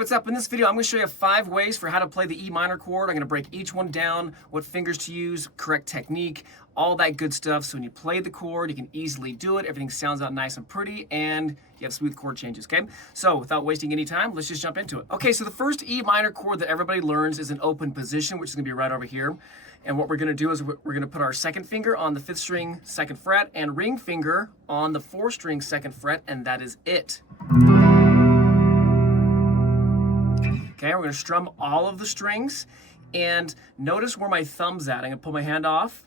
what's up? In this video, I'm going to show you 5 ways for how to play the E minor chord. I'm going to break each one down, what fingers to use, correct technique, all that good stuff. So when you play the chord, you can easily do it. Everything sounds out nice and pretty, and you have smooth chord changes, okay? So without wasting any time, let's just jump into it. Okay, so the first E minor chord that everybody learns is an open position, which is going to be right over here. And what we're going to do is we're going to put our second finger on the 5th string 2nd fret and ring finger on the 4th string 2nd fret, and that is it. Okay, we're going to strum all of the strings, and notice where my thumb's at. I'm going to pull my hand off.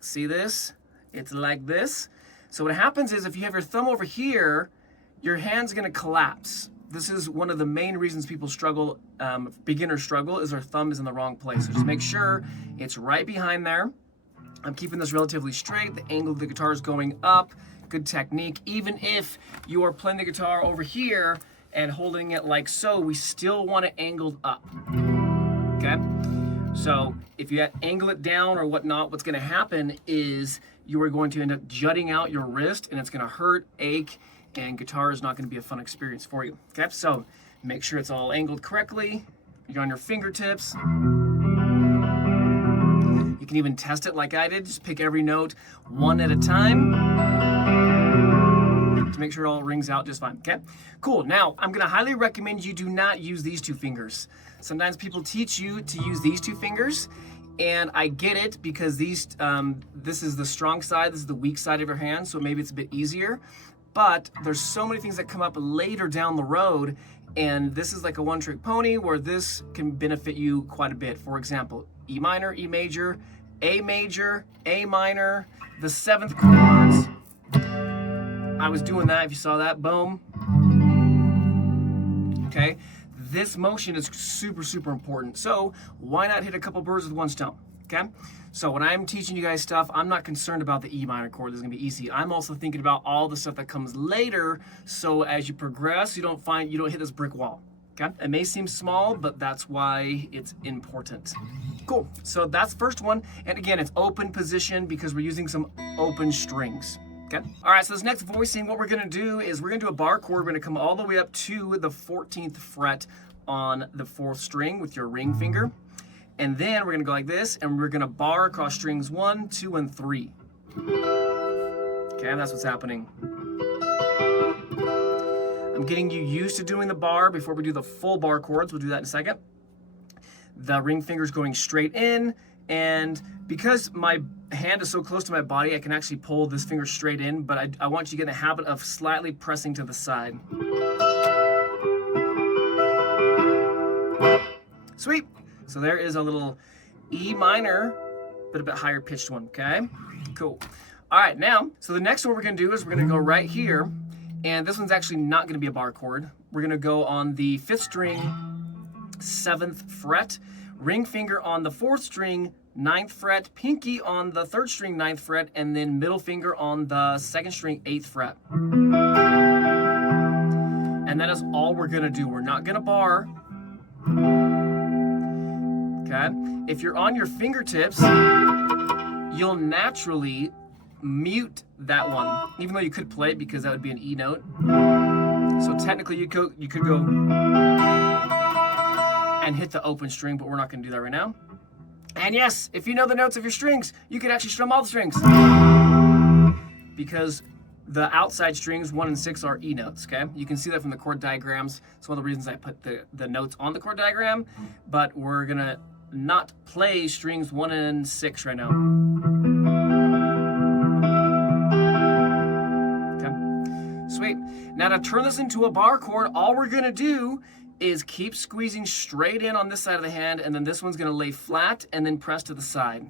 See this? It's like this. So what happens is if you have your thumb over here, your hand's going to collapse. This is one of the main reasons people struggle, beginners struggle, is their thumb is in the wrong place. So just make sure it's right behind there. I'm keeping this relatively straight. The angle of the guitar is going up. Good technique. Even if you are playing the guitar over here and holding it like so, we still want it angled up, okay? So if you angle it down or whatnot, what's gonna happen is you are going to end up jutting out your wrist, and it's gonna hurt, ache, and guitar is not gonna be a fun experience for you, okay? So make sure it's all angled correctly. You're on your fingertips. You can even test it like I did. Just pick every note one at a time to make sure it all rings out just fine, okay? Cool, now I'm gonna highly recommend you do not use these 2 fingers. Sometimes people teach you to use these 2 fingers, and I get it because these, this is the strong side, this is the weak side of your hand, so maybe it's a bit easier, but there's so many things that come up later down the road, and this is like a one-trick pony where this can benefit you quite a bit. For example, E minor, E major, A minor, the 7th chords. I was doing that, if you saw that, boom. Okay, this motion is super, super important. So why not hit a couple birds with one stone, okay? So when I'm teaching you guys stuff, I'm not concerned about the E minor chord. This is gonna be easy. I'm also thinking about all the stuff that comes later, so as you progress, you don't hit this brick wall, okay? It may seem small, but that's why it's important. Cool, so that's the first one. And again, it's open position because we're using some open strings. Okay. All right, so this next voicing, what we're gonna do is we're gonna do a bar chord. We're gonna come all the way up to the 14th fret on the 4th string with your ring finger. And then we're gonna go like this, and we're gonna bar across strings 1, 2, and 3. Okay, that's what's happening. I'm getting you used to doing the bar before we do the full bar chords. We'll do that in a second. The ring finger's going straight in, and because my hand is so close to my body, I can actually pull this finger straight in, but I want you to get in the habit of slightly pressing to the side. Sweet. So there is a little E minor, but a bit higher pitched one, okay? Cool. All right, now, so the next one we're gonna do is we're gonna go right here, and this one's actually not gonna be a bar chord. We're gonna go on the 5th string, 7th fret, ring finger on the 4th string, 9th fret, pinky on the 3rd string, 9th fret, and then middle finger on the 2nd string, 8th fret. And that is all we're gonna do. We're not gonna bar. Okay? If you're on your fingertips, you'll naturally mute that one, even though you could play it because that would be an E note. So technically you could go and hit the open string, but we're not gonna do that right now. And yes, if you know the notes of your strings, you could actually strum all the strings. Because the outside strings, 1 and 6, are E notes, okay? You can see that from the chord diagrams. It's one of the reasons I put the notes on the chord diagram, but we're gonna not play strings 1 and 6 right now. Okay, sweet. Now to turn this into a bar chord, all we're gonna do is keep squeezing straight in on this side of the hand, and then this one's gonna lay flat and then press to the side.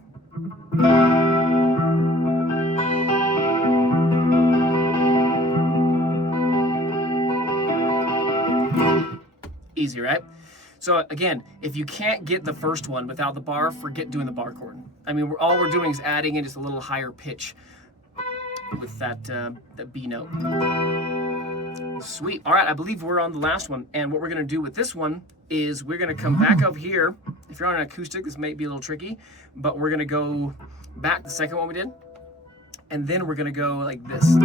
Easy, right? So again, if you can't get the first one without the bar, forget doing the bar chord. I mean, all we're doing is adding in just a little higher pitch with that B note. Sweet. All right, I believe we're on the last one. And what we're gonna do with this one is we're gonna come back up here. If you're on an acoustic, this may be a little tricky, but we're gonna go back the second one we did. And then we're gonna go like this.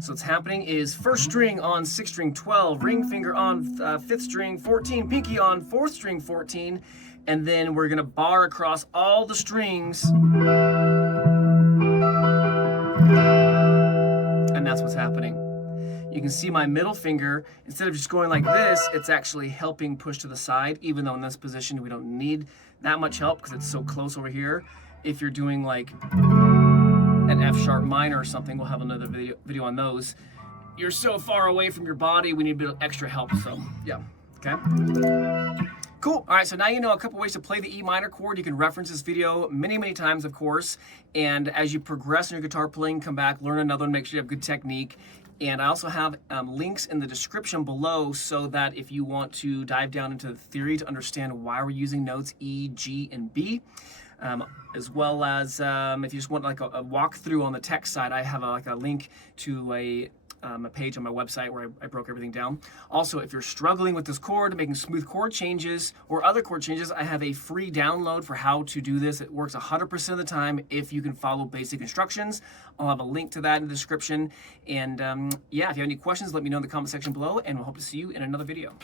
So what's happening is first string on 6th string 12, ring finger on 5th string 14, pinky on 4th string 14, and then we're gonna bar across all the strings. And that's what's happening. You can see my middle finger, instead of just going like this, it's actually helping push to the side, even though in this position we don't need that much help because it's so close over here. If you're doing like an F sharp minor or something, we'll have another video on those. You're so far away from your body, we need a bit of extra help, so yeah, okay? Cool, all right, so now you know a couple ways to play the E minor chord. You can reference this video many times, of course, and as you progress in your guitar playing, come back, learn another one, make sure you have good technique. And I also have links in the description below so that if you want to dive down into the theory to understand why we're using notes E, G, and B, as well as if you just want like a walkthrough on the text side, I have like a link to a page on my website where I broke everything down. Also, if you're struggling with this chord, making smooth chord changes or other chord changes, I have a free download for how to do this. It works 100% of the time if you can follow basic instructions. I'll have a link to that in the description. And yeah, if you have any questions, let me know in the comment section below, and we'll hope to see you in another video.